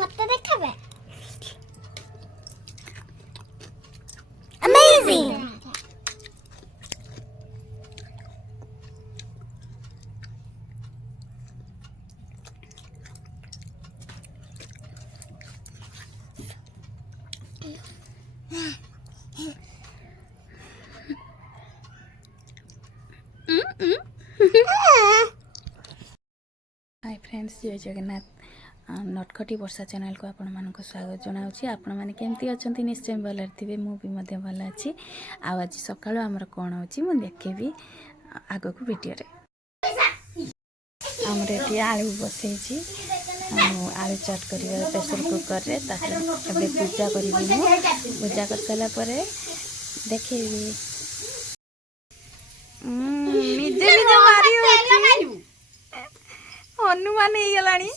मत देखाबे amazing hi friends, जय जगन्नाथ। नटखटी वर्षा चैनल को आपण मानक स्वागत जनाऊँगी। आपण मैंने केमती अच्छा निश्चय भल थे, मुझे भल अच्छी। आज सकाल आमर कौन हो देखेबी आग को वीडियो आमर ये आलू बसई आलू चाट कर प्रेसर कुकर रे पूजा करी पूजा कर सारा देखेबी निजे निजे मारी हनुमान हो गलानी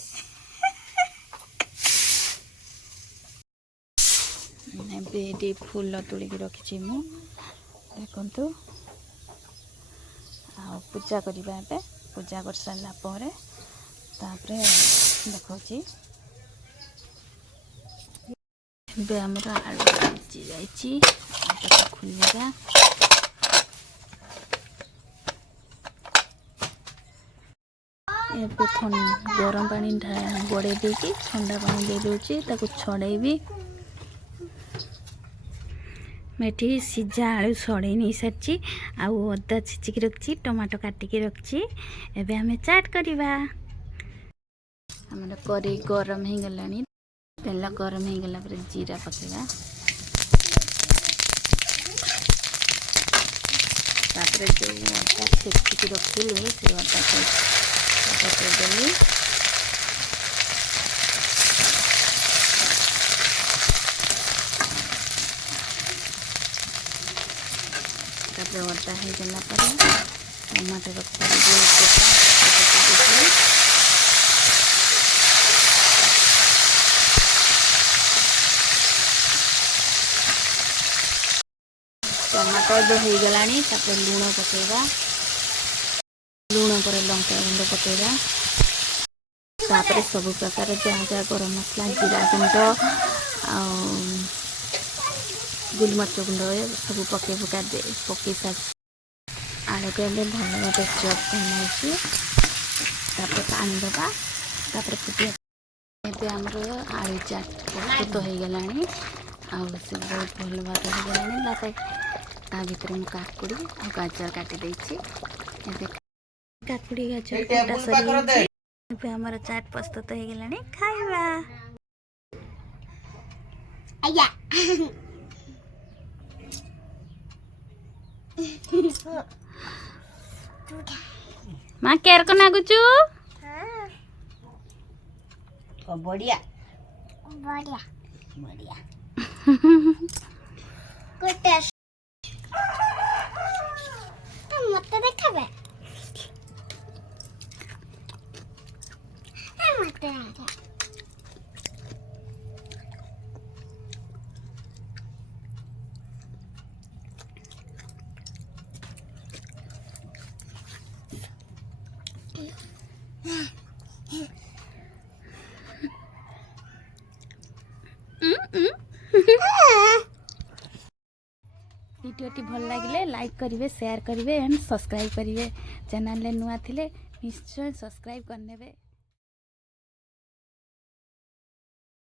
बेडी फूल तोलिक रखी मु देखु आ पूजा करवा पूजा कर सारा पर देखी आमर आलू सिझी जा खुलेगा। गरम पानी गड़े देकी ठंडा पानी दे दूची छड़ेबी। मेठी सीझा आलू छड़े नहीं सारी अदा छिचिकी रखी टमाटो काटिकी रखी। एबे हमें चाट करवा। आमर करी गरम हो गला तेल गरम हो गला जीरा पकेगा जो अदा छेचिकी रखी से अदा पकईदेवी। अदा होगला टमाटर टमाटर जो हो गला लुण पकेगा लुण पर लंका गुंड पकेगा तापर सब प्रकार जहाँ जहाँ गरम मसला जीरा गुंड गुलमर्च गुंड सब पके पका दे पकई सार आलू को भल भाव चप बनाई पानी दबा फुटिया आमर आलू चाट प्रस्तुत हो गला से बहुत भल भाव हो गला। ता भीतर मुझे काकुड़ी और गाजर काटी काकुड़ी गाजर काटा सरी आमर चाट प्रस्तुत हो गला खाइबा। माँ केर को नागुचु बढ़िया बढ़िया बढ़िया मत देखाबे मत वीडियोटी भल लगे लाइक करेंगे, शेयर करेंगे एंड सब्सक्राइब करेंगे। चैनल नुआ थिले निश्चय सब्सक्राइब करने।